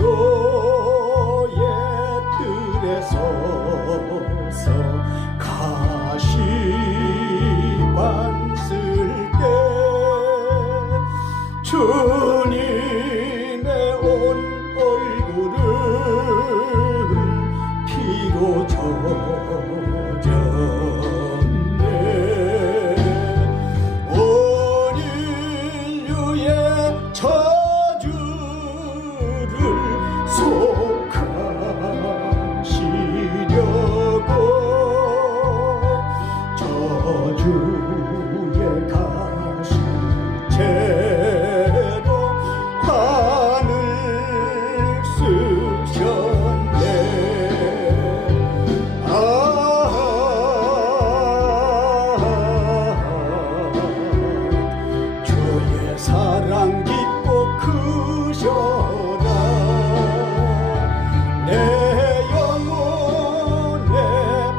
빌라도의 뜰에 서서 가시관 쓸 때 주님의 온 얼굴은 피로 젖었네. 온 인류의 저주를 속하시려고 저주의 가시 채로 관을 쓰셨네. 주의 사랑 깊고 크셔라. 내 영혼의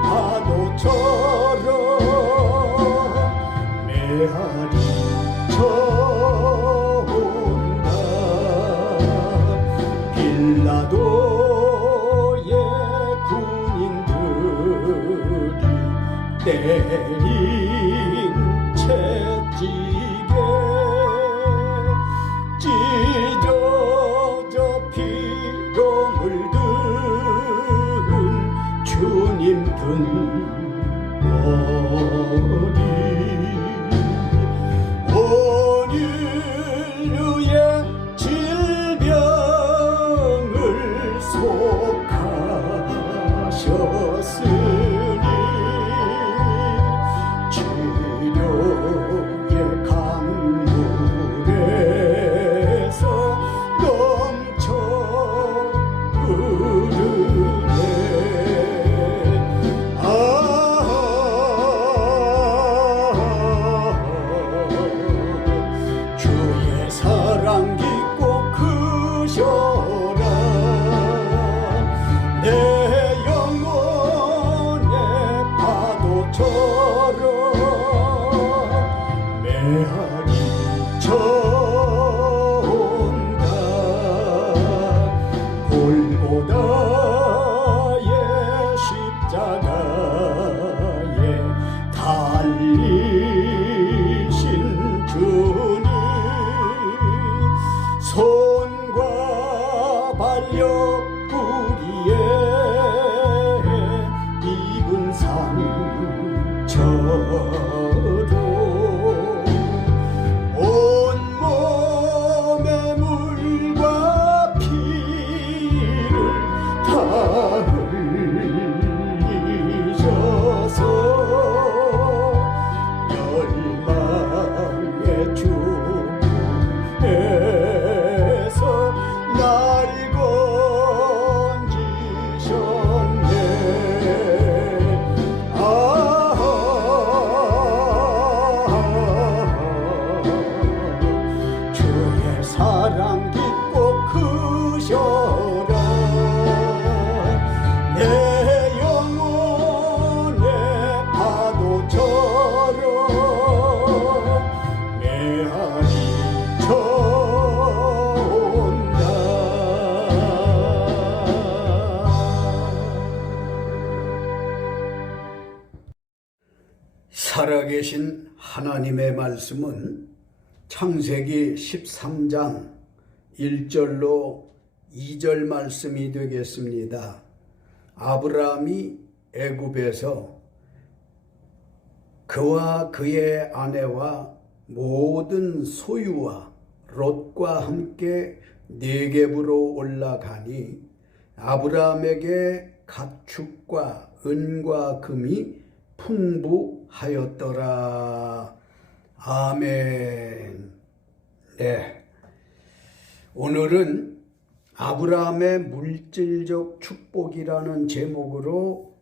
파도처럼 메아리 쳐온다. 빌라도의 군인들이 때린 채찍에 찢어져 피로 물든 주님 등 머리. 온 인류의 질병을 속하셨으니 치료의 강물에서 넘쳐 흐르네. 주의 사랑 깊고 크셔라. 내 영혼의 파도처럼 메아리 쳐온다. 골고다의 십자가에 달리신 주님 손과 발옆구리에 입은 상처로 온몸에 물과 피를 다 흘리셔서 멸망의 죽음에서 날 건지셨네. 주의 사랑 깊고 크셔라. 내 영혼의 파도처럼 메아리 쳐온다. 살아계신 하나님의 말씀은 창세기 13장 1절로 2절 말씀이 되겠습니다. 아브라함이 애굽에서 그와 그의 아내와 모든 소유와 롯과 함께 네겝으로 올라가니 아브라함에게 가축과 은과 금이 풍부하였더라. 아멘. 네. 오늘은 아브라함의 물질적 축복이라는 제목으로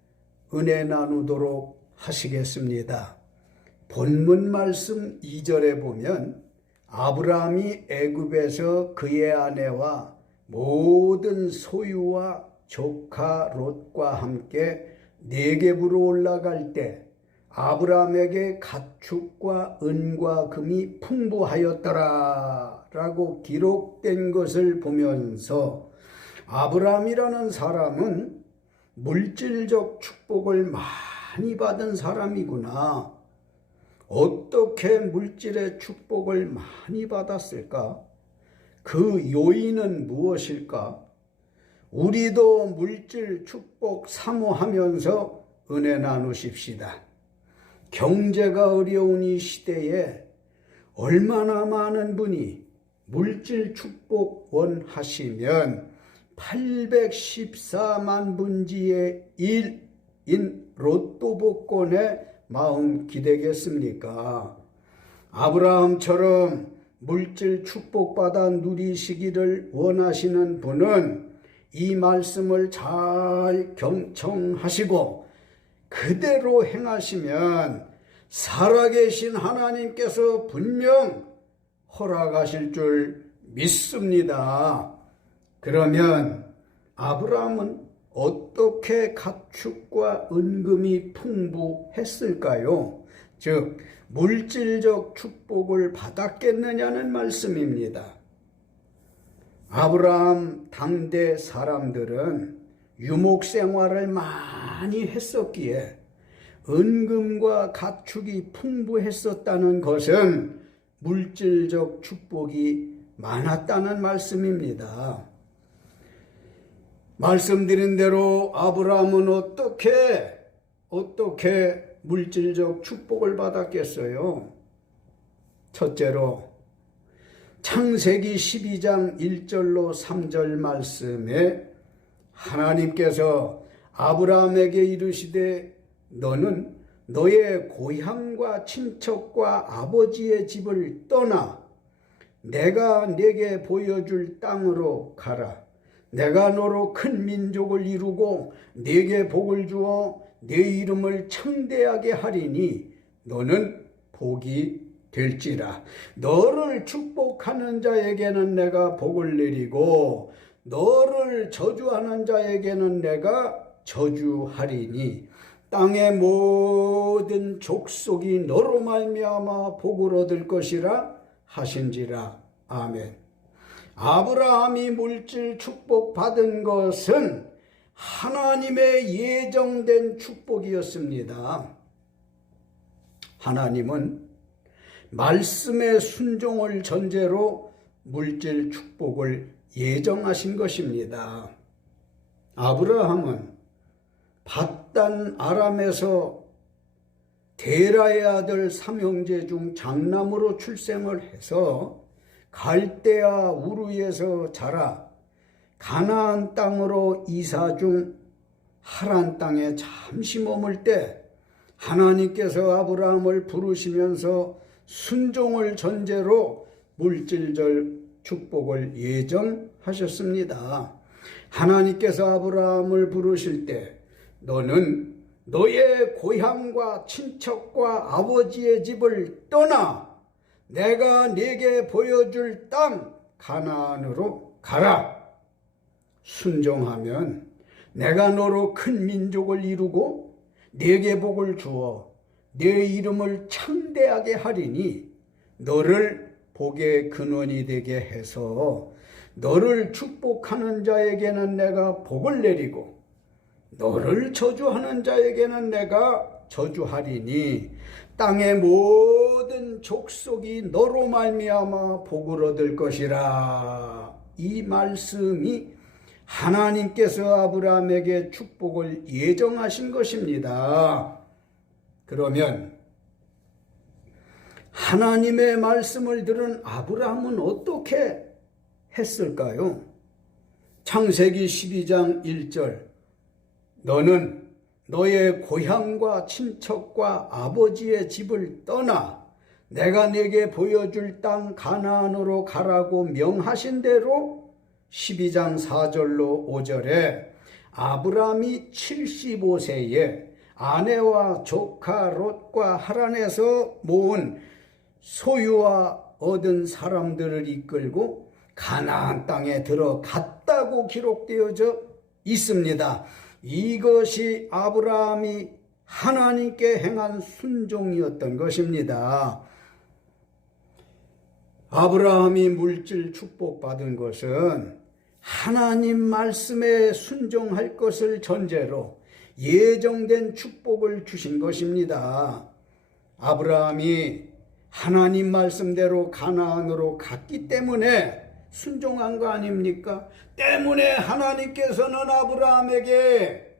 은혜 나누도록 하시겠습니다. 본문 말씀 2절에 보면 아브라함이 애굽에서 그의 아내와 모든 소유와 조카 롯과 함께 네겝으로 올라갈 때 아브라함에게 가축과 은과 금이 풍부하였더라 라고 기록된 것을 보면서 아브라함이라는 사람은 물질적 축복을 많이 받은 사람이구나. 어떻게 물질의 축복을 많이 받았을까? 그 요인은 무엇일까? 우리도 물질 축복 사모하면서 은혜 나누십시다. 경제가 어려운 이 시대에 얼마나 많은 분이 물질 축복 원하시면 814만 분지의 1인 로또 복권에 마음 기대겠습니까? 아브라함처럼 물질 축복받아 누리시기를 원하시는 분은 이 말씀을 잘 경청하시고 그대로 행하시면 살아계신 하나님께서 분명 허락하실 줄 믿습니다. 그러면 아브라함은 어떻게 가축과 은금이 풍부했을까요? 즉 물질적 축복을 받았겠느냐는 말씀입니다. 아브라함 당대 사람들은 유목 생활을 많이 했었기에 은금과 가축이 풍부했었다는 것은 물질적 축복이 많았다는 말씀입니다. 말씀드린 대로 아브라함은 어떻게 물질적 축복을 받았겠어요? 첫째로 창세기 12장 1절로 3절 말씀에 하나님께서 아브라함에게 이르시되 너는 너의 고향과 친척과 아버지의 집을 떠나 내가 네게 보여줄 땅으로 가라. 내가 너로 큰 민족을 이루고 네게 복을 주어 네 이름을 창대하게 하리니 너는 복이 될지라. 너를 축복하는 자에게는 내가 복을 내리고 너를 저주하는 자에게는 내가 저주하리니 땅의 모든 족속이 너로 말미암아 복을 얻을 것이라 하신지라. 아멘. 아브라함이 물질 축복 받은 것은 하나님의 예정된 축복이었습니다. 하나님은 말씀의 순종을 전제로 물질 축복을 예정하신 것입니다. 아브라함은 밧단 아람에서 데라의 아들 삼형제 중 장남으로 출생을 해서 갈대아 우르에서 자라 가나안 땅으로 이사 중 하란 땅에 잠시 머물 때 하나님께서 아브라함을 부르시면서 순종을 전제로 물질적 축복을 예정하셨습니다. 하나님께서 아브라함을 부르실 때 너는 너의 고향과 친척과 아버지의 집을 떠나 내가 네게 보여줄 땅 가나안으로 가라. 순종하면 내가 너로 큰 민족을 이루고 네게 복을 주어 네 이름을 창대하게 하리니 너를 복의 근원이 되게 해서 너를 축복하는 자에게는 내가 복을 내리고 너를 저주하는 자에게는 내가 저주하리니 땅의 모든 족속이 너로 말미암아 복을 얻을 것이라. 이 말씀이 하나님께서 아브라함에게 축복을 예정하신 것입니다. 그러면 하나님의 말씀을 들은 아브라함은 어떻게 했을까요? 창세기 12장 1절 너는 너의 고향과 친척과 아버지의 집을 떠나 내가 네게 보여줄 땅 가나안으로 가라고 명하신 대로 12장 4절로 5절에 아브라함이 75세에 아내와 조카 롯과 하란에서 모은 소유와 얻은 사람들을 이끌고 가나안 땅에 들어갔다고 기록되어져 있습니다. 이것이 아브라함이 하나님께 행한 순종이었던 것입니다. 아브라함이 물질 축복받은 것은 하나님 말씀에 순종할 것을 전제로 예정된 축복을 주신 것입니다. 아브라함이 하나님 말씀대로 가나안으로 갔기 때문에 순종한 거 아닙니까? 때문에 하나님께서는 아브라함에게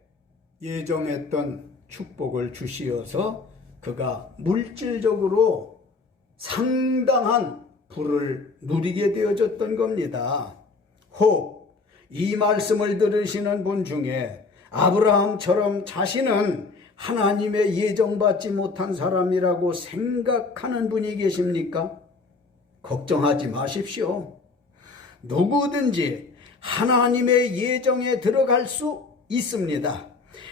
예정했던 축복을 주시어서 그가 물질적으로 상당한 부를 누리게 되어졌던 겁니다. 혹 이 말씀을 들으시는 분 중에 아브라함처럼 자신은 하나님의 예정받지 못한 사람이라고 생각하는 분이 계십니까? 걱정하지 마십시오. 누구든지 하나님의 예정에 들어갈 수 있습니다.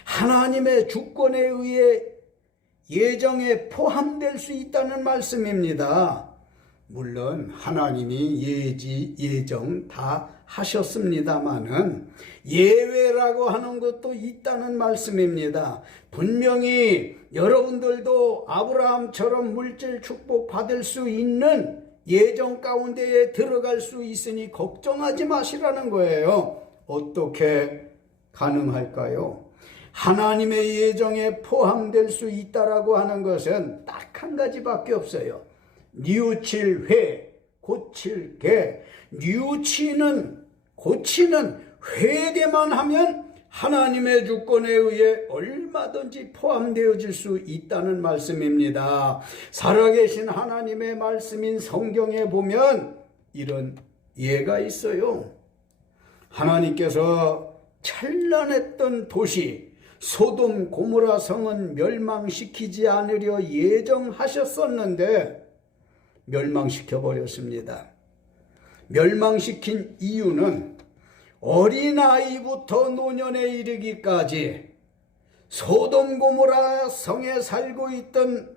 하나님의 주권에 의해 예정에 포함될 수 있다는 말씀입니다. 물론 하나님이 예정 다 하셨습니다마는 예외라고 하는 것도 있다는 말씀입니다. 분명히 여러분들도 아브라함처럼 물질 축복 받을 수 있는 예정 가운데에 들어갈 수 있으니 걱정하지 마시라는 거예요. 어떻게 가능할까요? 하나님의 예정에 포함될 수 있다라고 하는 것은 딱 한 가지밖에 없어요. 뉘우칠 회, 고칠 개. 뉘우치는, 고치는 회개만 하면 하나님의 주권에 의해 얼마든지 포함되어질 수 있다는 말씀입니다. 살아계신 하나님의 말씀인 성경에 보면 이런 예가 있어요. 하나님께서 찬란했던 도시 소돔 고모라 성은 멸망시키지 않으려 예정하셨었는데 멸망시켜 버렸습니다. 멸망시킨 이유는 어린아이부터 노년에 이르기까지 소돔 고모라 성에 살고 있던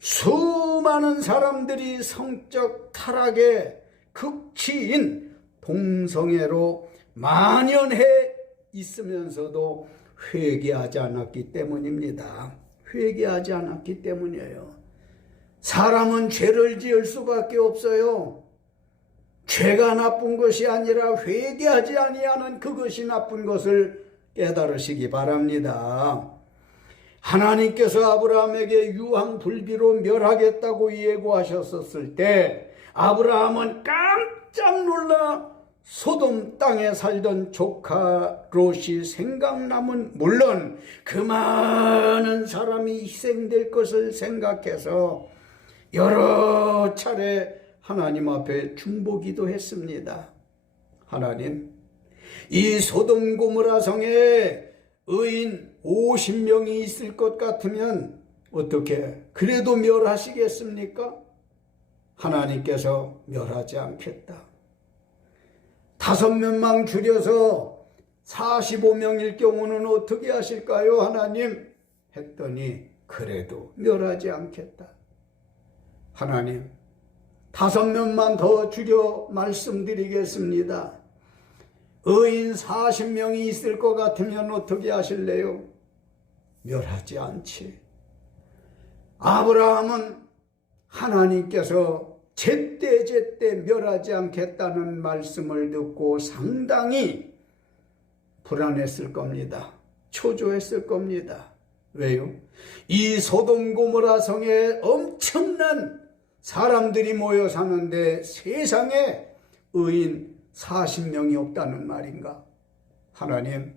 수많은 사람들이 성적 타락의 극치인 동성애로 만연해 있으면서도 회개하지 않았기 때문입니다. 회개하지 않았기 때문이에요. 사람은 죄를 지을 수밖에 없어요. 죄가 나쁜 것이 아니라 회개하지 아니하는 그것이 나쁜 것을 깨달으시기 바랍니다. 하나님께서 아브라함에게 유황불비로 멸하겠다고 예고하셨었을 때 아브라함은 깜짝 놀라 소돔 땅에 살던 조카 롯이 생각나면 물론 그 많은 사람이 희생될 것을 생각해서 여러 차례 하나님 앞에 중보기도 했습니다. 하나님, 이 소돔 고모라 성에 의인 50명이 있을 것 같으면 어떻게 그래도 멸하시겠습니까? 하나님께서 멸하지 않겠다. 5명만 줄여서 45명일 경우는 어떻게 하실까요, 하나님? 했더니 그래도 멸하지 않겠다. 하나님, 5명만 더 줄여 말씀드리겠습니다. 의인 40명이 있을 것 같으면 어떻게 하실래요? 멸하지 않지. 아브라함은 하나님께서 제때 멸하지 않겠다는 말씀을 듣고 상당히 불안했을 겁니다. 초조했을 겁니다. 왜요? 이 소돔 고모라 성에 엄청난 사람들이 모여 사는데 세상에 의인 40명이 없다는 말인가? 하나님,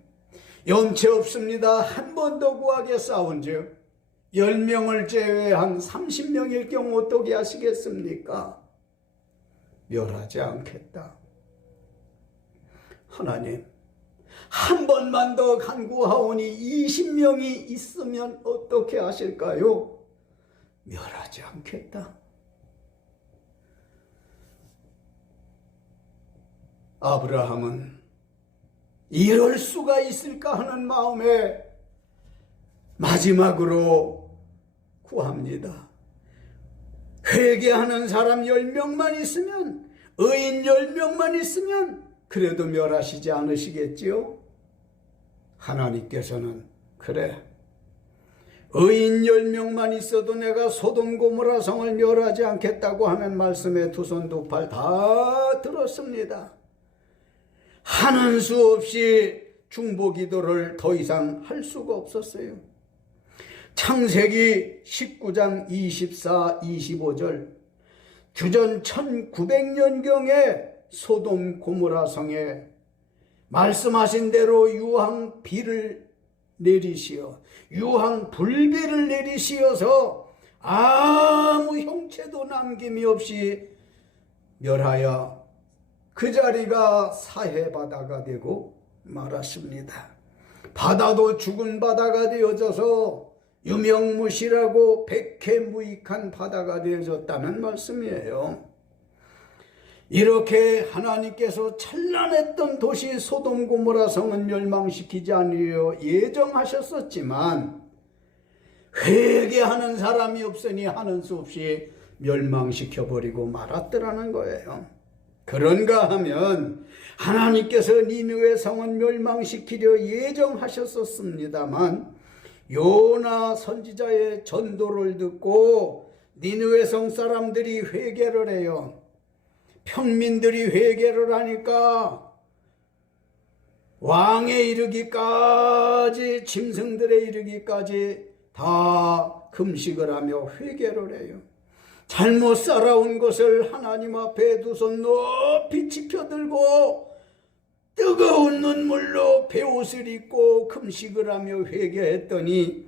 염치 없습니다. 한 번 더 구하겠사온즉 10명을 제외한 30명일 경우 어떻게 하시겠습니까? 멸하지 않겠다. 하나님, 한 번만 더 간구하오니 20명이 있으면 어떻게 하실까요? 멸하지 않겠다. 아브라함은 이럴 수가 있을까 하는 마음에 마지막으로 구합니다. 회개하는 사람 10명만 있으면, 의인 10명만 있으면 그래도 멸하시지 않으시겠지요? 하나님께서는 그래, 의인 10명만 있어도 내가 소돔 고모라 성을 멸하지 않겠다고 하는 말씀에 두 손 두 팔 다 들었습니다. 하는 수 없이 중보기도를 더 이상 할 수가 없었어요. 창세기 19장 24, 25절 주전 1900년경에 소돔 고모라 성에 말씀하신 대로 유황 비를 내리시어 유황 불비를 내리시어서 아무 형체도 남김이 없이 멸하여 그 자리가 사해 바다가 되고 말았습니다. 바다도 죽은 바다가 되어져서 유명무실하고 백해무익한 바다가 되어졌다는 말씀이에요. 이렇게 하나님께서 찬란했던 도시 소돔 고모라 성은 멸망시키지 않으려 예정하셨었지만 회개하는 사람이 없으니 하는 수 없이 멸망시켜버리고 말았더라는 거예요. 그런가 하면 하나님께서 니느웨 성은 멸망시키려 예정하셨었습니다만 요나 선지자의 전도를 듣고 니느웨 성 사람들이 회개를 해요. 평민들이 회개를 하니까 왕에 이르기까지 짐승들에 이르기까지 다 금식을 하며 회개를 해요. 잘못 살아온 것을 하나님 앞에 두 손 높이 짚어들고 뜨거운 눈물로 베옷을 입고 금식을 하며 회개했더니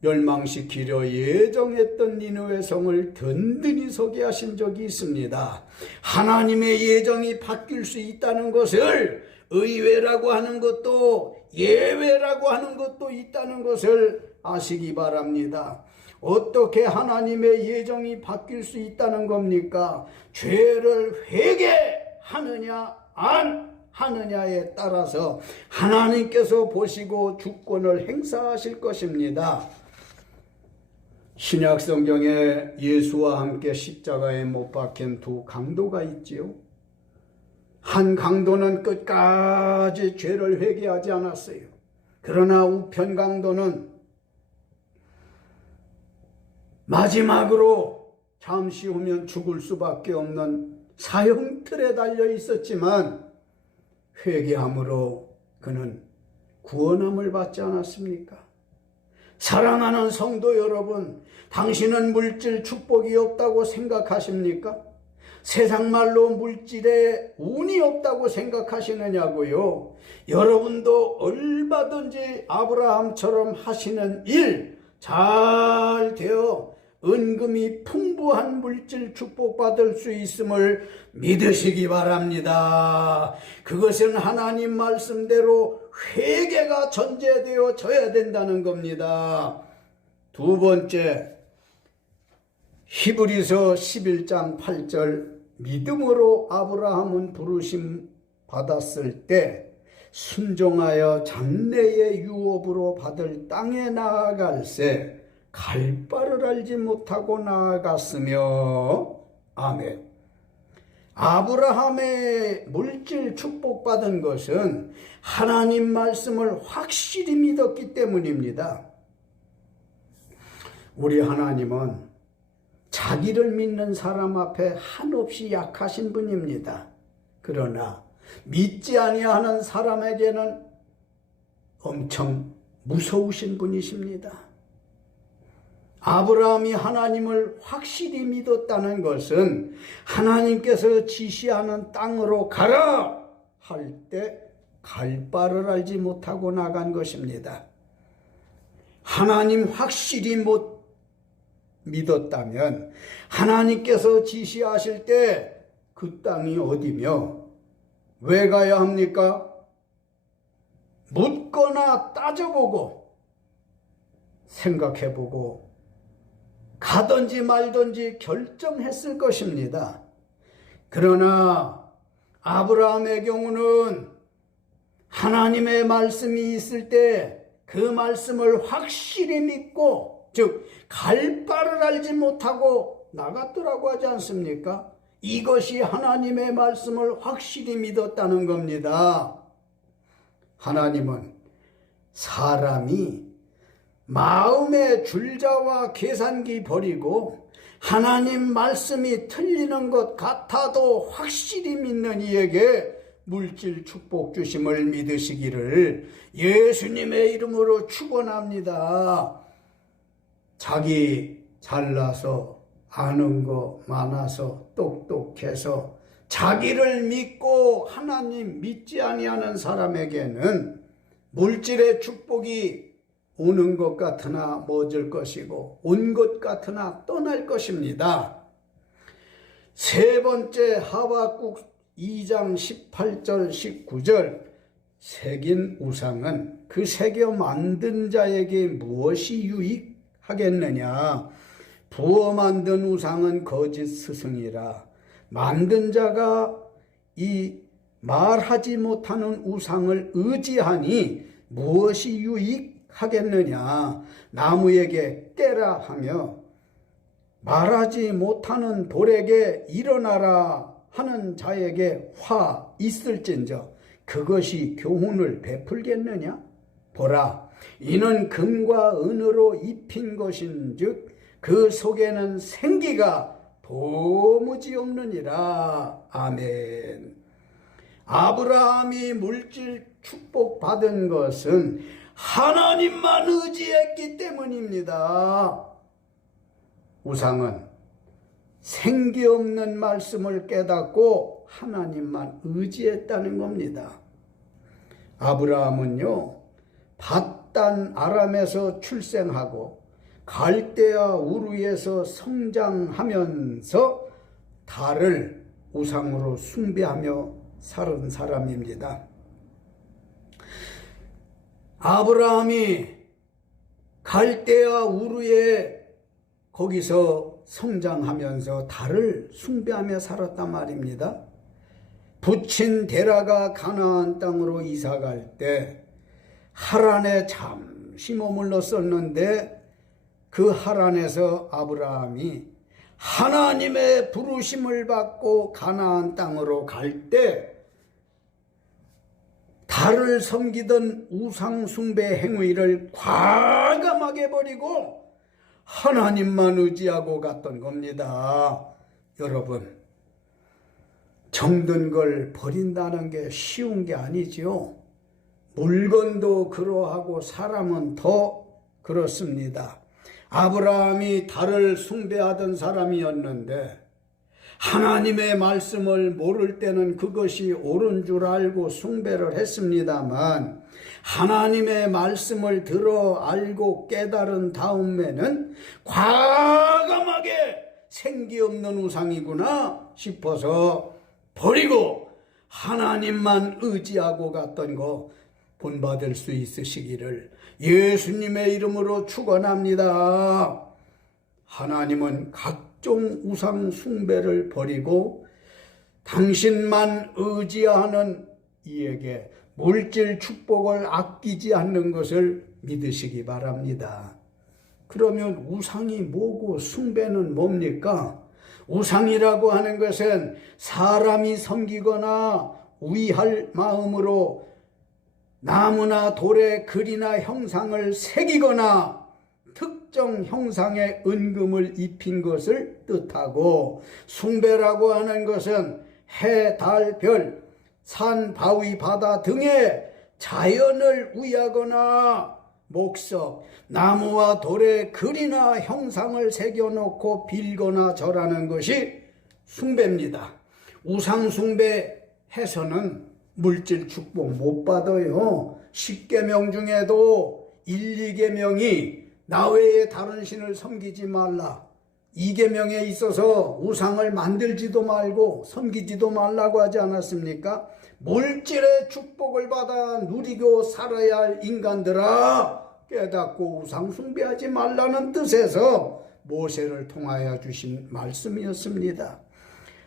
멸망시키려 예정했던 니느웨 성을 든든히 서게 하신 적이 있습니다. 하나님의 예정이 바뀔 수 있다는 것을 의외라고 하는 것도 예외라고 하는 것도 있다는 것을 아시기 바랍니다. 어떻게 하나님의 예정이 바뀔 수 있다는 겁니까? 죄를 회개하느냐 안 하느냐에 따라서 하나님께서 보시고 주권을 행사하실 것입니다. 신약 성경에 예수와 함께 십자가에 못 박힌 두 강도가 있지요. 한 강도는 끝까지 죄를 회개하지 않았어요. 그러나 우편 강도는 마지막으로 잠시 후면 죽을 수밖에 없는 사형틀에 달려 있었지만 회개함으로 그는 구원함을 받지 않았습니까? 사랑하는 성도 여러분, 당신은 물질 축복이 없다고 생각하십니까? 세상 말로 물질에 운이 없다고 생각하시느냐고요? 여러분도 얼마든지 아브라함처럼 하시는 일 잘 되어 은금이 풍부한 물질 축복받을 수 있음을 믿으시기 바랍니다. 그것은 하나님 말씀대로 회개가 전제되어져야 된다는 겁니다. 두 번째, 히브리서 11장 8절 믿음으로 아브라함은 부르심 받았을 때 순종하여 장래의 유업으로 받을 땅에 나아갈새 갈 바를 알지 못하고 나아갔으며 아멘. 아브라함의 물질 축복받은 것은 하나님 말씀을 확실히 믿었기 때문입니다. 우리 하나님은 자기를 믿는 사람 앞에 한없이 약하신 분입니다. 그러나 믿지 아니하는 사람에게는 엄청 무서우신 분이십니다. 아브라함이 하나님을 확실히 믿었다는 것은 하나님께서 지시하는 땅으로 가라 할 때 갈 바를 알지 못하고 나간 것입니다. 하나님 확실히 못 믿었다면 하나님께서 지시하실 때 그 땅이 어디며 왜 가야 합니까? 묻거나 따져보고 생각해보고 가든지 말든지 결정했을 것입니다. 그러나 아브라함의 경우는 하나님의 말씀이 있을 때 그 말씀을 확실히 믿고 즉 갈 바를 알지 못하고 나갔더라고 하지 않습니까? 이것이 하나님의 말씀을 확실히 믿었다는 겁니다. 하나님은 사람이 마음의 줄자와 계산기 버리고 하나님 말씀이 틀리는 것 같아도 확실히 믿는 이에게 물질 축복 주심을 믿으시기를 예수님의 이름으로 축원합니다. 자기 잘나서 아는 거 많아서 똑똑해서 자기를 믿고 하나님 믿지 아니하는 사람에게는 물질의 축복이 오는 것 같으나 멎을 것이고 온 것 같으나 떠날 것입니다. 세 번째, 하박국 2장 18절 19절, 새긴 우상은 그 새겨 만든 자에게 무엇이 유익하겠느냐? 부어 만든 우상은 거짓 스승이라. 만든 자가 이 말하지 못하는 우상을 의지하니 무엇이 유익하겠느냐? 나무에게 깨라 하며 말하지 못하는 돌에게 일어나라 하는 자에게 화 있을진저 그것이 교훈을 베풀겠느냐? 보라, 이는 금과 은으로 입힌 것인즉 그 속에는 생기가 도무지 없느니라. 아멘. 아브라함이 물질 축복받은 것은 하나님만 의지했기 때문입니다. 우상은 생기 없는 말씀을 깨닫고 하나님만 의지했다는 겁니다. 아브라함은요, 밧단 아람에서 출생하고 갈대아 우르에서 성장하면서 달을 우상으로 숭배하며 살은 사람입니다. 아브라함이 갈대아 우르에 거기서 성장하면서 달을 숭배하며 살았단 말입니다. 부친 데라가 가나안 땅으로 이사갈 때 하란에 잠시 머물렀었는데 그 하란에서 아브라함이 하나님의 부르심을 받고 가나안 땅으로 갈 때 달을 섬기던 우상 숭배 행위를 과감하게 버리고 하나님만 의지하고 갔던 겁니다. 여러분, 정든 걸 버린다는 게 쉬운 게 아니지요. 물건도 그러하고 사람은 더 그렇습니다. 아브라함이 달을 숭배하던 사람이었는데 하나님의 말씀을 모를 때는 그것이 옳은 줄 알고 숭배를 했습니다만 하나님의 말씀을 들어 알고 깨달은 다음에는 과감하게 생기 없는 우상이구나 싶어서 버리고 하나님만 의지하고 갔던 거 본받을 수 있으시기를 예수님의 이름으로 축원합니다. 하나님은 각종 우상 숭배를 버리고 당신만 의지하는 이에게 물질 축복을 아끼지 않는 것을 믿으시기 바랍니다. 그러면 우상이 뭐고 숭배는 뭡니까? 우상이라고 하는 것은 사람이 섬기거나 위할 마음으로 나무나 돌에 글이나 형상을 새기거나 특정 형상의 은금을 입힌 것을 뜻하고, 숭배라고 하는 것은 해, 달, 별, 산, 바위, 바다 등의 자연을 위하거나 목석, 나무와 돌에 글이나 형상을 새겨놓고 빌거나 절하는 것이 숭배입니다. 우상 숭배해서는 물질 축복 못 받아요. 10계명 중에도 1, 2계명이 나 외에 다른 신을 섬기지 말라, 2계명에 있어서 우상을 만들지도 말고 섬기지도 말라고 하지 않았습니까? 물질의 축복을 받아 누리고 살아야 할 인간들아, 깨닫고 우상 숭배하지 말라는 뜻에서 모세를 통하여 주신 말씀이었습니다.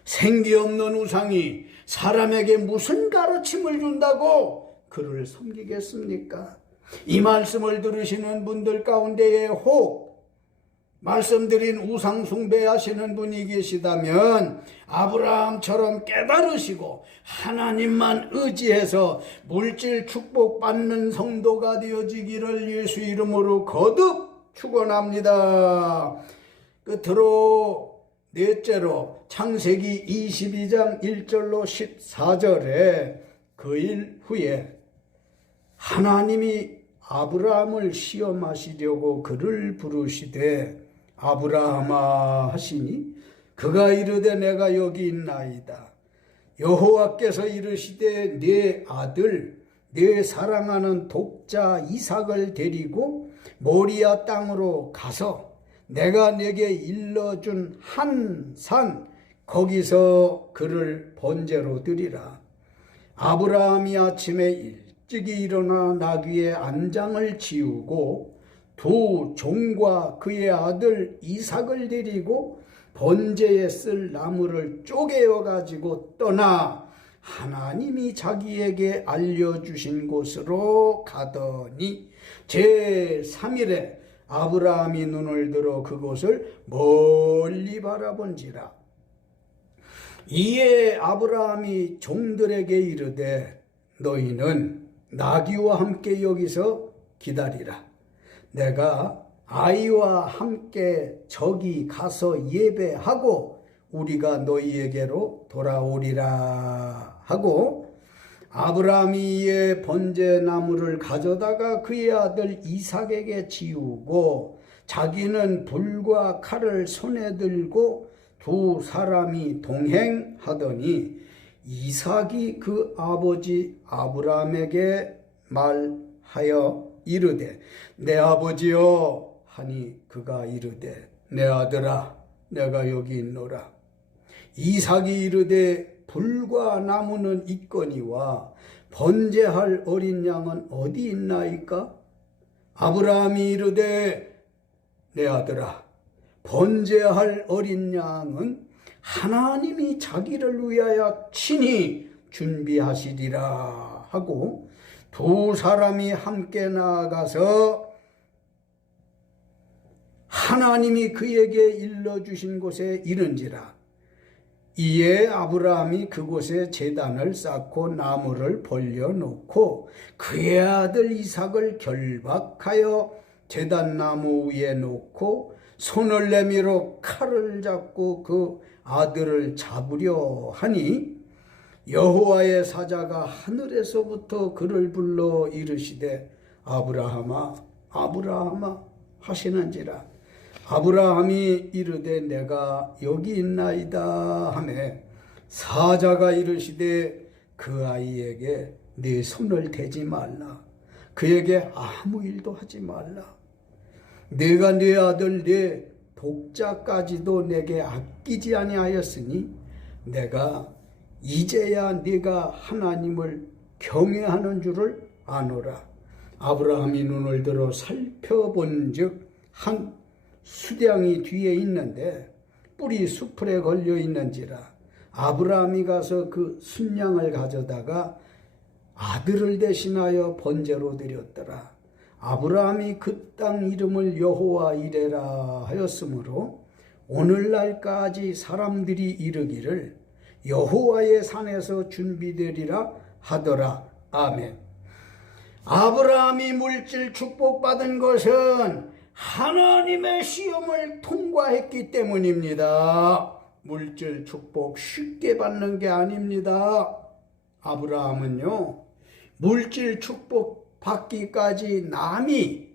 생기 없는 우상이 사람에게 무슨 가르침을 준다고 그를 섬기겠습니까? 이 말씀을 들으시는 분들 가운데에 혹 말씀드린 우상 숭배하시는 분이 계시다면 아브라함처럼 깨달으시고 하나님만 의지해서 물질 축복받는 성도가 되어지기를 예수 이름으로 거듭 축원합니다. 끝으로 넷째로 창세기 22장 1절로 14절에 그 일 후에 하나님이 아브라함을 시험하시려고 그를 부르시되 아브라함아 하시니 그가 이르되 내가 여기 있나이다. 여호와께서 이르시되 네 아들 네 사랑하는 독자 이삭을 데리고 모리아 땅으로 가서 내가 네게 일러준 한 산 거기서 그를 번제로 드리라. 아브라함이 아침에 일찍이 일어나 나귀의 안장을 지우고 두 종과 그의 아들 이삭을 데리고 번제에 쓸 나무를 쪼개어 가지고 떠나 하나님이 자기에게 알려주신 곳으로 가더니 제3일에 아브라함이 눈을 들어 그곳을 멀리 바라본지라. 이에 아브라함이 종들에게 이르되 너희는 나귀와 함께 여기서 기다리라. 내가 아이와 함께 저기 가서 예배하고 우리가 너희에게로 돌아오리라 하고 아브라함이 이에 번제나무를 가져다가 그의 아들 이삭에게 지우고 자기는 불과 칼을 손에 들고 두 사람이 동행하더니 이삭이 그 아버지 아브라함에게 말하여 이르되 내 아버지여 하니 그가 이르되 내 아들아 내가 여기 있노라. 이삭이 이르되 불과 나무는 있거니와 번제할 어린 양은 어디 있나이까? 아브라함이 이르되 내 아들아 번제할 어린 양은 하나님이 자기를 위하여 친히 준비하시리라 하고 두 사람이 함께 나아가서 하나님이 그에게 일러주신 곳에 이른지라. 이에 아브라함이 그곳에 제단을 쌓고 나무를 벌려놓고 그의 아들 이삭을 결박하여 제단 나무 위에 놓고 손을 내밀어 칼을 잡고 그 아들을 잡으려 하니 여호와의 사자가 하늘에서부터 그를 불러 이르시되 아브라함아 아브라함아 하시는지라. 아브라함이 이르되 내가 여기 있나이다 하매 사자가 이르시되 그 아이에게 네 손을 대지 말라. 그에게 아무 일도 하지 말라. 내가 네 아들 네 독자까지도 내게 아끼지 아니하였으니 내가 이제야 네가 하나님을 경외하는 줄을 아노라. 아브라함이 눈을 들어 살펴본즉 한 수량이 뒤에 있는데 뿔이 수풀에 걸려 있는지라. 아브라함이 가서 그 순양을 가져다가 아들을 대신하여 번제로 드렸더라. 아브라함이 그 땅 이름을 여호와 이레라 하였으므로 오늘날까지 사람들이 이르기를 여호와의 산에서 준비되리라 하더라. 아멘. 아브라함이 물질 축복받은 것은 하나님의 시험을 통과했기 때문입니다. 물질 축복 쉽게 받는 게 아닙니다. 아브라함은요, 물질 축복 받기까지 남이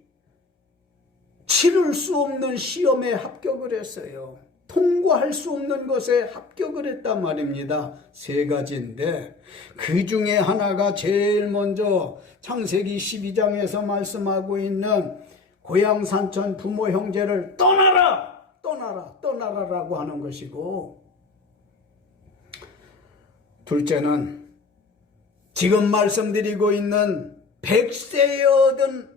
치를 수 없는 시험에 합격을 했어요. 통과할 수 없는 것에 합격을 했단 말입니다. 3가지인데 그 중에 하나가 제일 먼저 창세기 12장에서 말씀하고 있는 고향 산천 부모 형제를 떠나라라고 하는 것이고, 둘째는 지금 말씀드리고 있는 100세에 얻은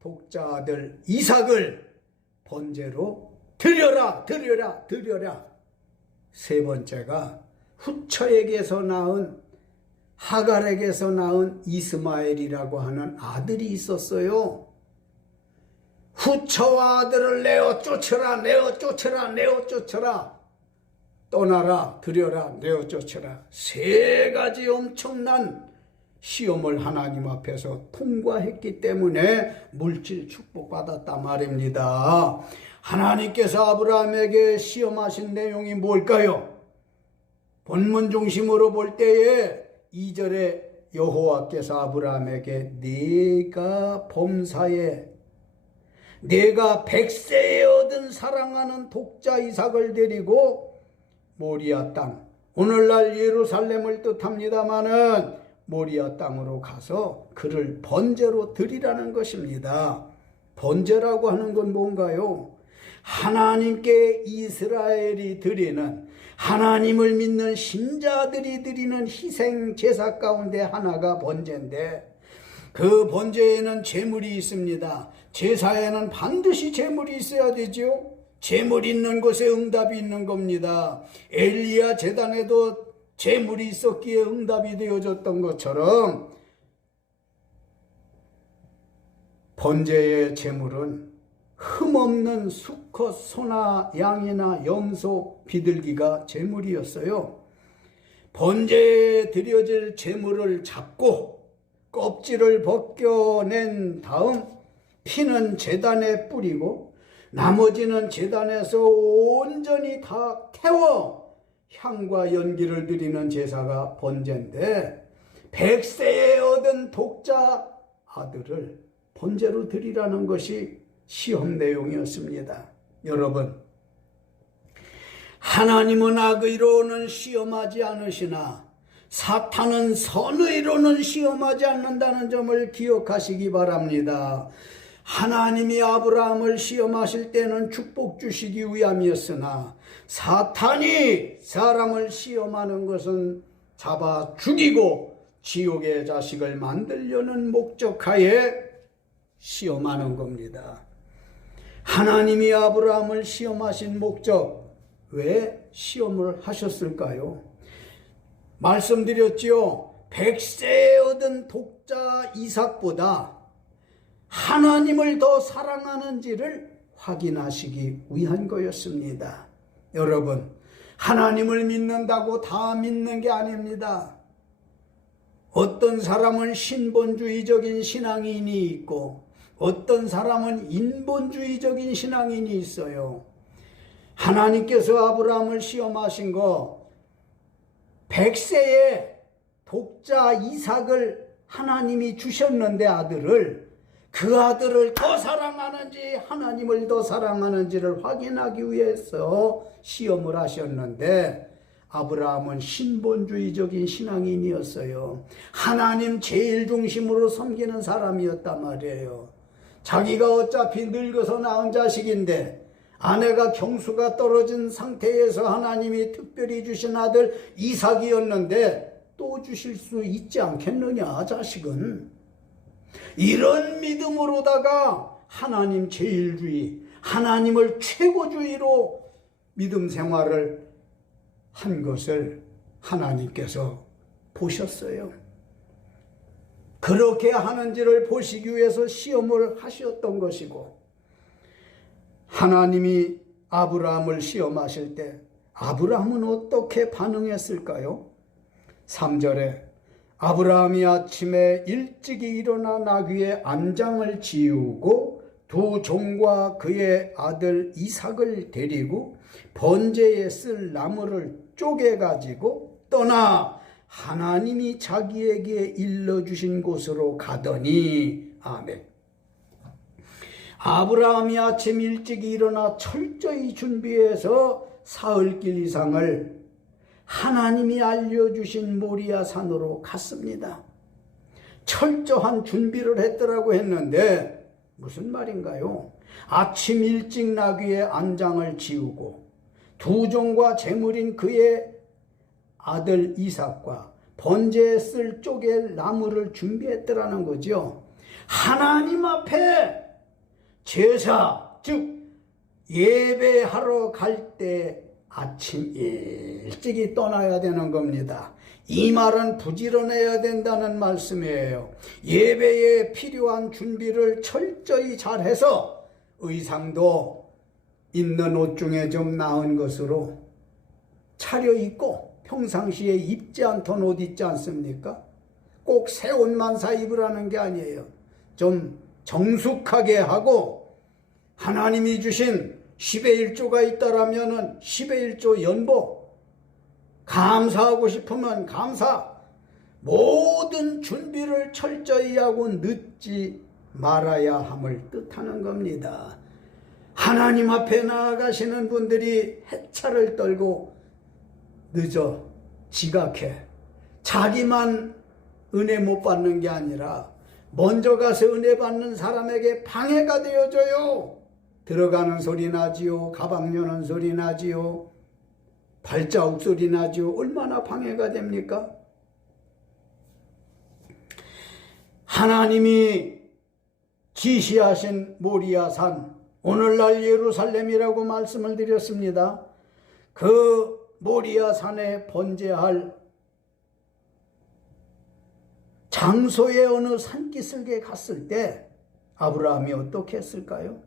독자 아들 이삭을 번제로 드려라. 세 번째가 후처에게서 낳은 하갈에게서 낳은 이스마엘이라고 하는 아들이 있었어요. 후처와 아들을 내어 쫓으라. 떠나라, 드려라, 내어 쫓으라. 3가지 엄청난 시험을 하나님 앞에서 통과했기 때문에 물질 축복받았단 말입니다. 하나님께서 아브라함에게 시험하신 내용이 뭘까요? 본문 중심으로 볼 때에 2절에 여호와께서 아브라함에게 네가 범사에 내가 100세에 얻은 사랑하는 독자 이삭을 데리고 모리아 땅, 오늘날 예루살렘을 뜻합니다마는 모리아 땅으로 가서 그를 번제로 드리라는 것입니다. 번제라고 하는 건 뭔가요? 하나님께 이스라엘이 드리는, 하나님을 믿는 신자들이 드리는 희생 제사 가운데 하나가 번제인데, 그 번제에는 제물이 있습니다. 제사에는 반드시 제물이 있어야 되죠. 제물 있는 곳에 응답이 있는 겁니다. 엘리야 제단에도 제물이 있었기에 응답이 되어졌던 것처럼 번제의 제물은 흠없는 수컷 소나 양이나 염소 비둘기가 제물이었어요. 번제에 드려질 제물을 잡고 껍질을 벗겨낸 다음 피는 제단에 뿌리고 나머지는 제단에서 온전히 다 태워 향과 연기를 드리는 제사가 번제인데, 100세에 얻은 독자 아들을 번제로 드리라는 것이 시험 내용이었습니다. 여러분, 하나님은 악의로는 시험하지 않으시나 사탄은 선의로는 시험하지 않는다는 점을 기억하시기 바랍니다. 하나님이 아브라함을 시험하실 때는 축복 주시기 위함이었으나 사탄이 사람을 시험하는 것은 잡아 죽이고 지옥의 자식을 만들려는 목적하에 시험하는 겁니다. 하나님이 아브라함을 시험하신 목적, 왜 시험을 하셨을까요? 말씀드렸지요. 100세에 얻은 독자 이삭보다 하나님을 더 사랑하는지를 확인하시기 위한 거였습니다. 여러분, 하나님을 믿는다고 다 믿는 게 아닙니다. 어떤 사람은 신본주의적인 신앙인이 있고 어떤 사람은 인본주의적인 신앙인이 있어요. 하나님께서 아브라함을 시험하신 거, 100세에 독자 이삭을 하나님이 주셨는데 그 아들을 더 사랑하는지 하나님을 더 사랑하는지를 확인하기 위해서 시험을 하셨는데, 아브라함은 신본주의적인 신앙인이었어요. 하나님 제일 중심으로 섬기는 사람이었단 말이에요. 자기가 어차피 늙어서 낳은 자식인데 아내가 경수가 떨어진 상태에서 하나님이 특별히 주신 아들 이삭이었는데 또 주실 수 있지 않겠느냐, 자식은. 이런 믿음으로다가 하나님 제일주의, 하나님을 최고주의로 믿음 생활을 한 것을 하나님께서 보셨어요. 그렇게 하는지를 보시기 위해서 시험을 하셨던 것이고, 하나님이 아브라함을 시험하실 때 아브라함은 어떻게 반응했을까요? 3절에 아브라함이 아침에 일찍이 일어나 나귀의 안장을 지우고 두 종과 그의 아들 이삭을 데리고 번제에 쓸 나무를 쪼개가지고 떠나 하나님이 자기에게 일러주신 곳으로 가더니. 아멘. 아브라함이 아침 일찍 일어나 철저히 준비해서 사흘길 이상을 하나님이 알려주신 모리아 산으로 갔습니다. 철저한 준비를 했더라고 했는데 무슨 말인가요? 아침 일찍 나귀의 안장을 지우고 두 종과 제물인 그의 아들 이삭과 번제에 쓸 쪼갤 나무를 준비했더라는 거죠. 하나님 앞에 제사, 즉 예배하러 갈 때 아침 일찍이 떠나야 되는 겁니다. 이 말은 부지런해야 된다는 말씀이에요. 예배에 필요한 준비를 철저히 잘해서 의상도 있는 옷 중에 좀 나은 것으로 차려입고 평상시에 입지 않던 옷 있지 않습니까? 꼭 새 옷만 사 입으라는 게 아니에요. 좀 정숙하게 하고 하나님이 주신 10의 1조가 있다라면은 10의 1조 연보, 감사하고 싶으면 감사, 모든 준비를 철저히 하고 늦지 말아야 함을 뜻하는 겁니다. 하나님 앞에 나아가시는 분들이 해차를 떨고 늦어 지각해 자기만 은혜 못 받는 게 아니라 먼저 가서 은혜 받는 사람에게 방해가 되어줘요. 들어가는 소리 나지요. 가방 여는 소리 나지요. 발자국 소리 나지요. 얼마나 방해가 됩니까? 하나님이 지시하신 모리아산, 오늘날 예루살렘이라고 말씀을 드렸습니다. 그 모리아산에 번제할 장소의 어느 산기슭에 갔을 때 아브라함이 어떻게 했을까요?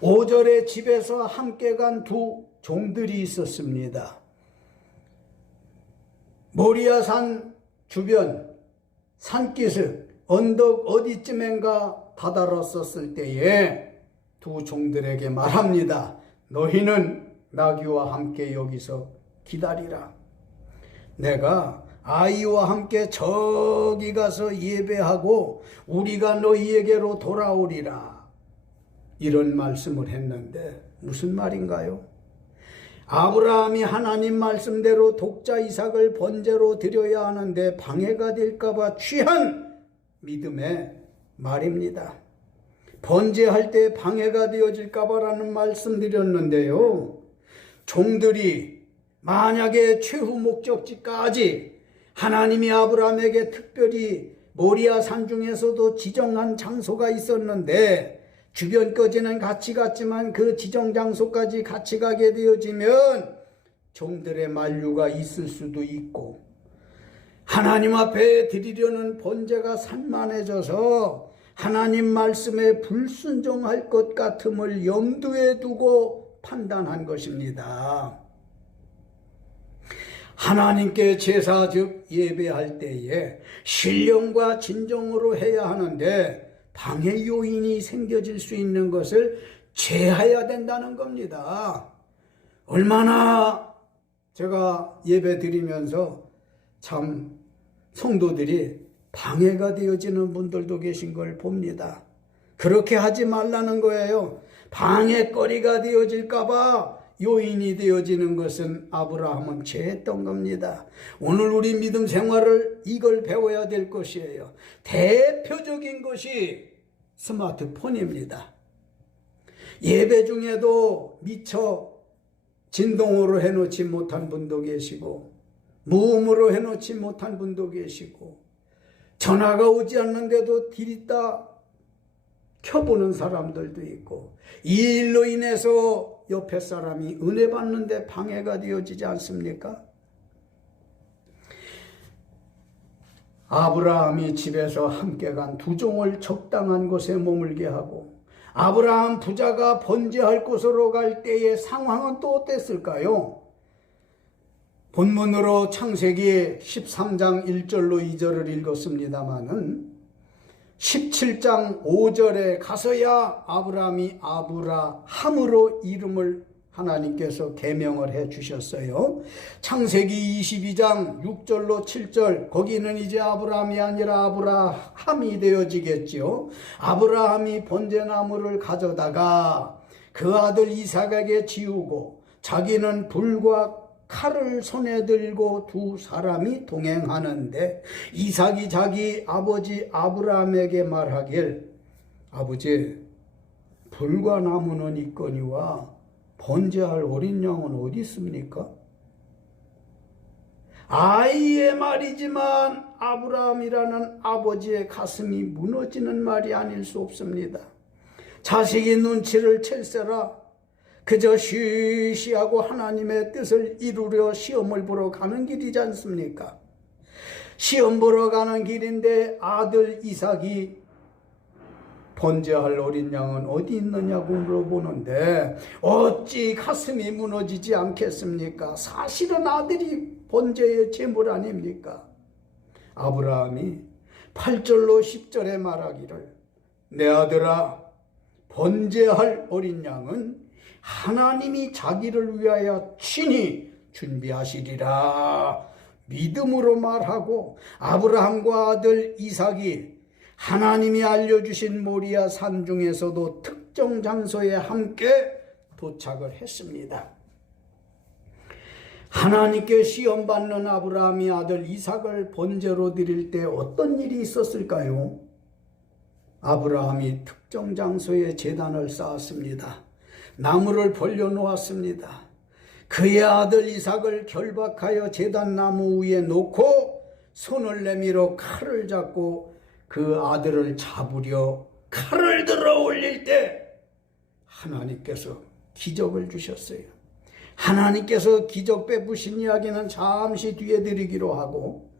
5절에 집에서 함께 간 두 종들이 있었습니다. 모리아산 주변 산기슭 언덕 어디쯤엔가 다다랐었을 때에 두 종들에게 말합니다. 너희는 나귀와 함께 여기서 기다리라. 내가 아이와 함께 저기 가서 예배하고 우리가 너희에게로 돌아오리라. 이런 말씀을 했는데 무슨 말인가요? 아브라함이 하나님 말씀대로 독자 이삭을 번제로 드려야 하는데 방해가 될까 봐 취한 믿음의 말입니다. 번제할 때 방해가 되어질까 봐라는 말씀 드렸는데요. 종들이 만약에 최후 목적지까지 하나님이 아브라함에게 특별히 모리아 산 중에서도 지정한 장소가 있었는데 주변까지는 같이 갔지만 그 지정 장소까지 같이 가게 되어지면 종들의 만류가 있을 수도 있고 하나님 앞에 드리려는 번제가 산만해져서 하나님 말씀에 불순종할 것 같음을 염두에 두고 판단한 것입니다. 하나님께 제사 즉 예배할 때에 신령과 진정으로 해야 하는데 방해 요인이 생겨질 수 있는 것을 제해야 된다는 겁니다. 얼마나 제가 예배 드리면서 참 성도들이 방해가 되어지는 분들도 계신 걸 봅니다. 그렇게 하지 말라는 거예요. 방해거리가 되어질까 봐 요인이 되어지는 것은 아브라함은 제했던 겁니다. 오늘 우리 믿음 생활을 이걸 배워야 될 것이에요. 대표적인 것이 스마트폰입니다. 예배 중에도 미처 진동으로 해놓지 못한 분도 계시고 무음으로 해놓지 못한 분도 계시고 전화가 오지 않는데도 디리다 켜보는 사람들도 있고 이 일로 인해서 옆에 사람이 은혜 받는데 방해가 되어지지 않습니까? 아브라함이 집에서 함께 간 두 종을 적당한 곳에 머물게 하고 아브라함 부자가 번제할 곳으로 갈 때의 상황은 또 어땠을까요? 본문으로 창세기 13장 1절로 2절을 읽었습니다마는 17장 5절에 가서야 아브라함이 아브라함으로 이름을 하나님께서 계명을 해 주셨어요. 창세기 22장 6절로 7절 거기는 이제 아브라함이 아니라 아브라함이 되어지겠죠. 아브라함이 번제나무를 가져다가 그 아들 이삭에게 지우고 자기는 불과 칼을 손에 들고 두 사람이 동행하는데 이삭이 자기 아버지 아브라함에게 말하길 아버지 불과 나무는 있거니와 번제할 어린 양은 어디 있습니까? 아이의 말이지만 아브라함이라는 아버지의 가슴이 무너지는 말이 아닐 수 없습니다. 자식이 눈치를 챌세라 그저 쉬쉬하고 하나님의 뜻을 이루려 시험을 보러 가는 길이지 않습니까? 시험 보러 가는 길인데 아들 이삭이 번제할 어린 양은 어디 있느냐고 물어보는데 어찌 가슴이 무너지지 않겠습니까? 사실은 아들이 번제의 제물 아닙니까? 아브라함이 8절로 10절에 말하기를 내 아들아 번제할 어린 양은 하나님이 자기를 위하여 친히 준비하시리라. 믿음으로 말하고 아브라함과 아들 이삭이 하나님이 알려주신 모리아 산 중에서도 특정 장소에 함께 도착을 했습니다. 하나님께 시험받는 아브라함이 아들 이삭을 번제로 드릴 때 어떤 일이 있었을까요? 아브라함이 특정 장소에 제단을 쌓았습니다. 나무를 벌려놓았습니다. 그의 아들 이삭을 결박하여 제단 나무 위에 놓고 손을 내밀어 칼을 잡고 그 아들을 잡으려 칼을 들어 올릴 때 하나님께서 기적을 주셨어요. 하나님께서 기적 베푸신 이야기는 잠시 뒤에 드리기로 하고,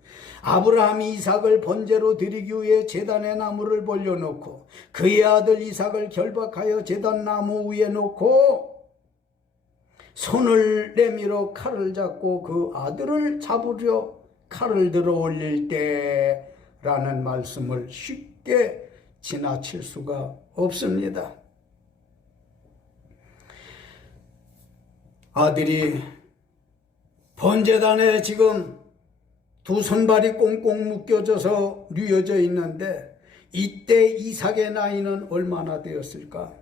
아브라함이 이삭을 번제로 드리기 위해 제단의 나무를 벌려놓고 그의 아들 이삭을 결박하여 제단 나무 위에 놓고 손을 내밀어 칼을 잡고 그 아들을 잡으려 칼을 들어 올릴 때라는 말씀을 쉽게 지나칠 수가 없습니다. 아들이 번제단에 지금 두 손발이 꽁꽁 묶여져서 뉘어져 있는데 이때 이삭의 나이는 얼마나 되었을까?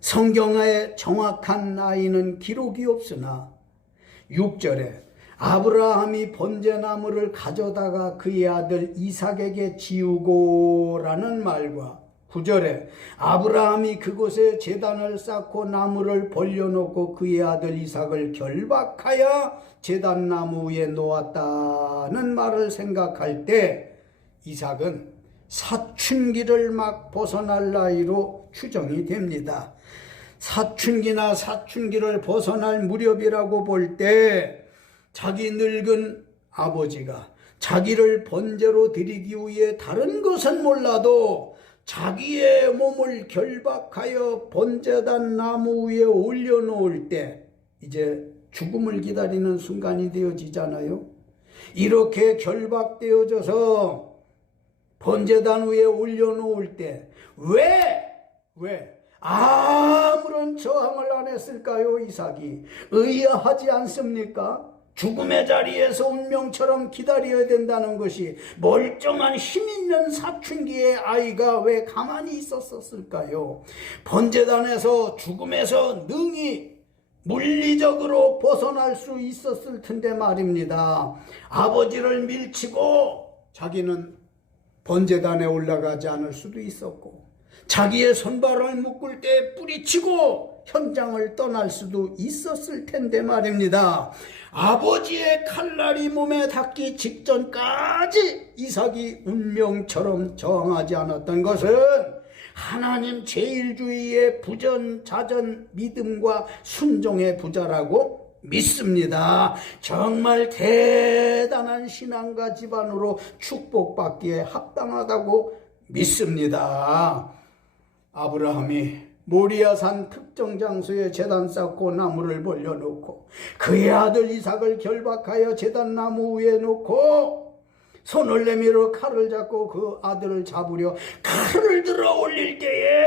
성경의 정확한 나이는 기록이 없으나 6절에 아브라함이 번제나무를 가져다가 그의 아들 이삭에게 지우고라는 말과 9절에 아브라함이 그곳에 제단을 쌓고 나무를 벌려놓고 그의 아들 이삭을 결박하여 제단 나무 위에 놓았다는 말을 생각할 때 이삭은 사춘기를 막 벗어날 나이로 추정이 됩니다. 사춘기나 사춘기를 벗어날 무렵이라고 볼 때 자기 늙은 아버지가 자기를 번제로 드리기 위해 다른 것은 몰라도 자기의 몸을 결박하여 번제단 나무 위에 올려놓을 때 이제 죽음을 기다리는 순간이 되어지잖아요. 이렇게 결박되어져서 번제단 위에 올려놓을 때 왜 아무런 저항을 안 했을까요? 이삭이 의아하지 않습니까? 죽음의 자리에서 운명처럼 기다려야 된다는 것이 멀쩡한 힘있는 사춘기의 아이가 왜 가만히 있었을까요? 번제단에서 죽음에서 능히 물리적으로 벗어날 수 있었을 텐데 말입니다. 아버지를 밀치고 자기는 번제단에 올라가지 않을 수도 있었고, 자기의 손발을 묶을 때 뿌리치고 현장을 떠날 수도 있었을 텐데 말입니다. 아버지의 칼날이 몸에 닿기 직전까지 이삭이 운명처럼 저항하지 않았던 것은 하나님 제일주의의 부전자전 믿음과 순종의 부자라고 믿습니다. 정말 대단한 신앙가 집안으로 축복받기에 합당하다고 믿습니다. 아브라함이 모리아산 특정 장소에 제단 쌓고 나무를 벌려놓고 그의 아들 이삭을 결박하여 제단 나무 위에 놓고 손을 내밀어 칼을 잡고 그 아들을 잡으려 칼을 들어 올릴 때에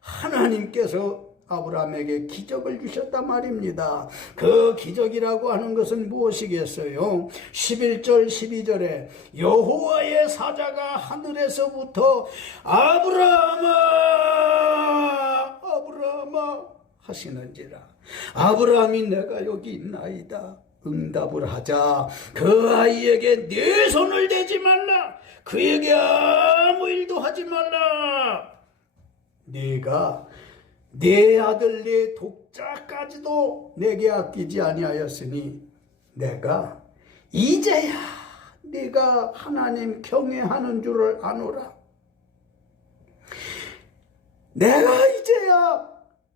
하나님께서 아브라함에게 기적을 주셨단 말입니다. 그 기적이라고 하는 것은 무엇이겠어요? 11절 12절에 여호와의 사자가 하늘에서부터 아브라함아 아브라함아 하시는지라. 아브라함이 내가 여기 있나이다 응답을 하자 그 아이에게 네 손을 대지 말라, 그에게 아무 일도 하지 말라. 네가 내 아들 내 독자까지도 내게 아끼지 아니하였으니 내가 이제야 네가 하나님 경외하는 줄을 아노라. 내가 이제야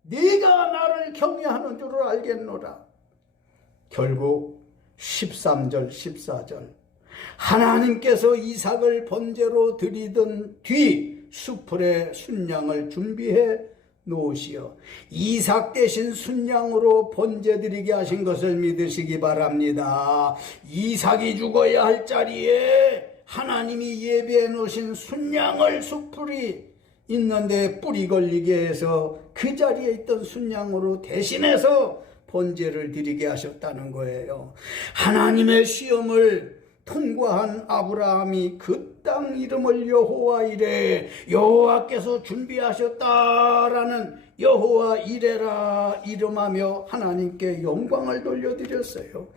네가 나를 경외하는 줄을 알겠노라. 결국 13절 14절 하나님께서 이삭을 번제로 드리던 뒤 수풀에 순양을 준비해 놓으시어 이삭 대신 순양으로 번제 드리게 하신 것을 믿으시기 바랍니다. 이삭이 죽어야 할 자리에 하나님이 예비해 놓으신 순양을 수풀이 있는데 뿌리 걸리게 해서 그 자리에 있던 순양으로 대신해서 번제를 드리게 하셨다는 거예요. 하나님의 시험을 통과한 아브라함이 그 땅 이름을 여호와 이레, 여호와께서 준비하셨다라는 여호와 이레라 이름하며 하나님께 영광을 돌려드렸어요.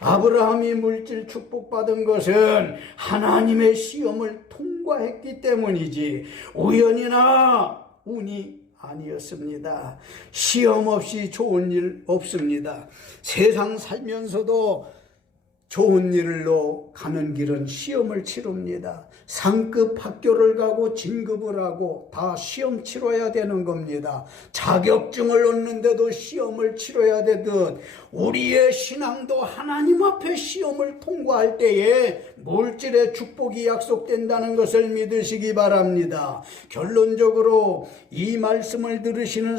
아브라함이 물질 축복받은 것은 하나님의 시험을 통과했기 때문이지 우연이나 운이 아니었습니다. 시험 없이 좋은 일 없습니다. 세상 살면서도 좋은 일로 가는 길은 시험을 치릅니다. 상급 학교를 가고 진급을 하고 다 시험 치러야 되는 겁니다. 자격증을 얻는데도 시험을 치러야 되듯 우리의 신앙도 하나님 앞에 시험을 통과할 때에 물질의 축복이 약속된다는 것을 믿으시기 바랍니다. 결론적으로 이 말씀을 들으시는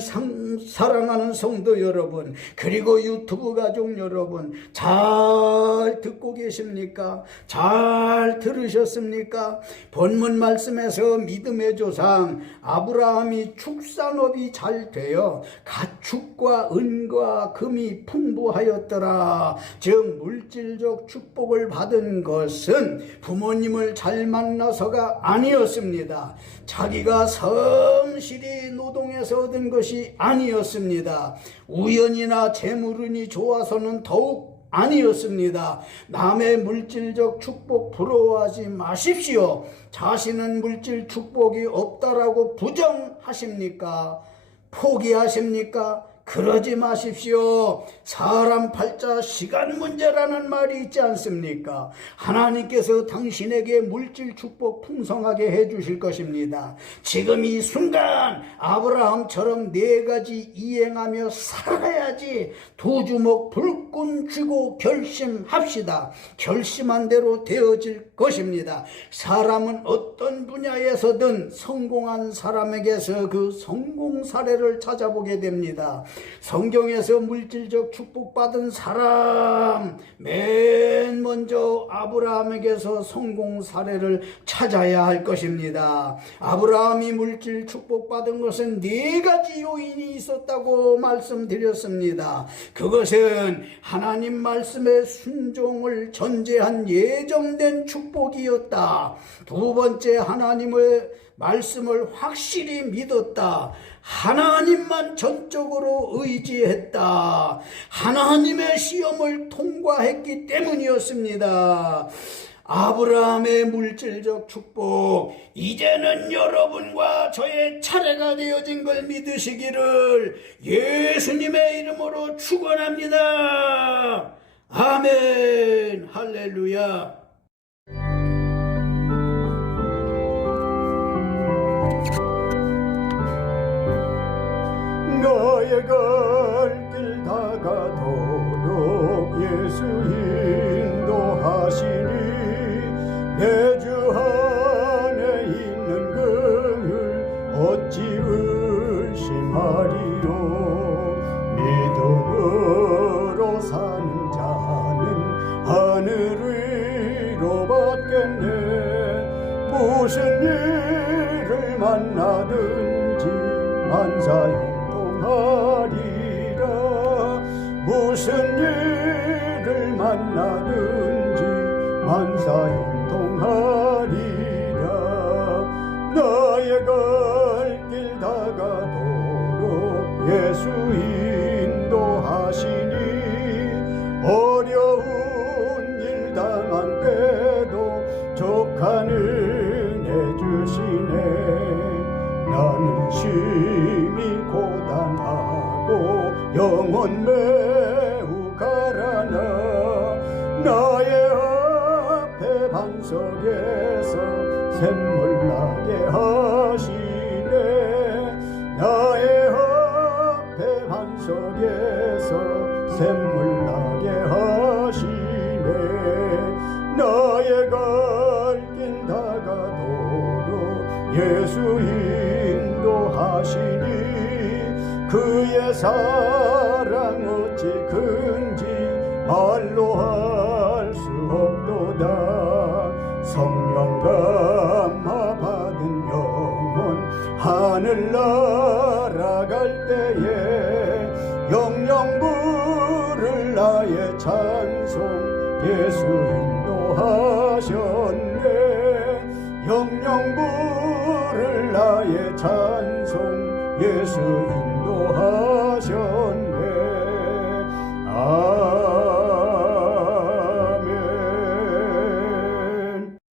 사랑하는 성도 여러분, 그리고 유튜브 가족 여러분, 잘 듣고 계십니까? 잘 들으셨습니까? 본문 말씀에서 믿음의 조상 아브라함이 축산업이 잘 되어 가축과 은과 금이 풍부하였더라. 즉 물질적 축복을 받은 것은 부모님을 잘 만나서가 아니었습니다. 자기가 성실히 노동해서 얻은 것이 아니었습니다. 우연이나 재물운이 좋아서는 더욱 아니었습니다. 남의 물질적 축복 부러워하지 마십시오. 자신은 물질 축복이 없다라고 부정하십니까? 포기하십니까? 그러지 마십시오. 사람 팔자 시간 문제라는 말이 있지 않습니까? 하나님께서 당신에게 물질 축복 풍성하게 해주실 것입니다. 지금 이 순간 아브라함처럼 4가지 이행하며 살아야지. 2주먹 불끈 쥐고 결심합시다. 결심한 대로 되어질 것입니다. 사람은 어떤 분야에서든 성공한 사람에게서 그 성공 사례를 찾아보게 됩니다. 성경에서 물질적 축복받은 사람, 맨 먼저 아브라함에게서 성공 사례를 찾아야 할 것입니다. 아브라함이 물질 축복받은 것은 4가지 요인이 있었다고 말씀드렸습니다. 그것은 하나님 말씀의 순종을 전제한 예정된 축복이었다. 2번째, 하나님의 말씀을 확실히 믿었다. 하나님만 전적으로 의지했다. 하나님의 시험을 통과했기 때문이었습니다. 아브라함의 물질적 축복, 이제는 여러분과 저의 차례가 되어진 걸 믿으시기를 예수님의 이름으로 축원합니다. 아멘. 할렐루야. 나의 갈 길 다가도록 예수 인도하시니 내 주 안에 있는 그를 어찌 의심하리요. 믿음으로 사는 자는 하늘 위로 받겠네. 무슨 일을 만나든지 만사형통하리라. 무슨 일을 만나든지 만사형통하리라. 나의 갈 길 다가도록 예수 인도하시니 어려운 일 당한 때도 족한 은혜 주시네. 나는 심히 고단하고 영혼 매우 가라나 나의 앞에 반석에서 샘물 나게 하시네. 나의 앞에 반석에서 샘물 나게 하시네. 나의 갈 길 다가도록 예수 인도하시니 그의 사랑 어찌 큰지 말로 할 수 없도다. 성령 감화 받은 영혼 하늘 날아갈 때에 영영분 나의 찬송 예수 인도하셨네. 영영부를 나의 찬송 예수 인도하셨네.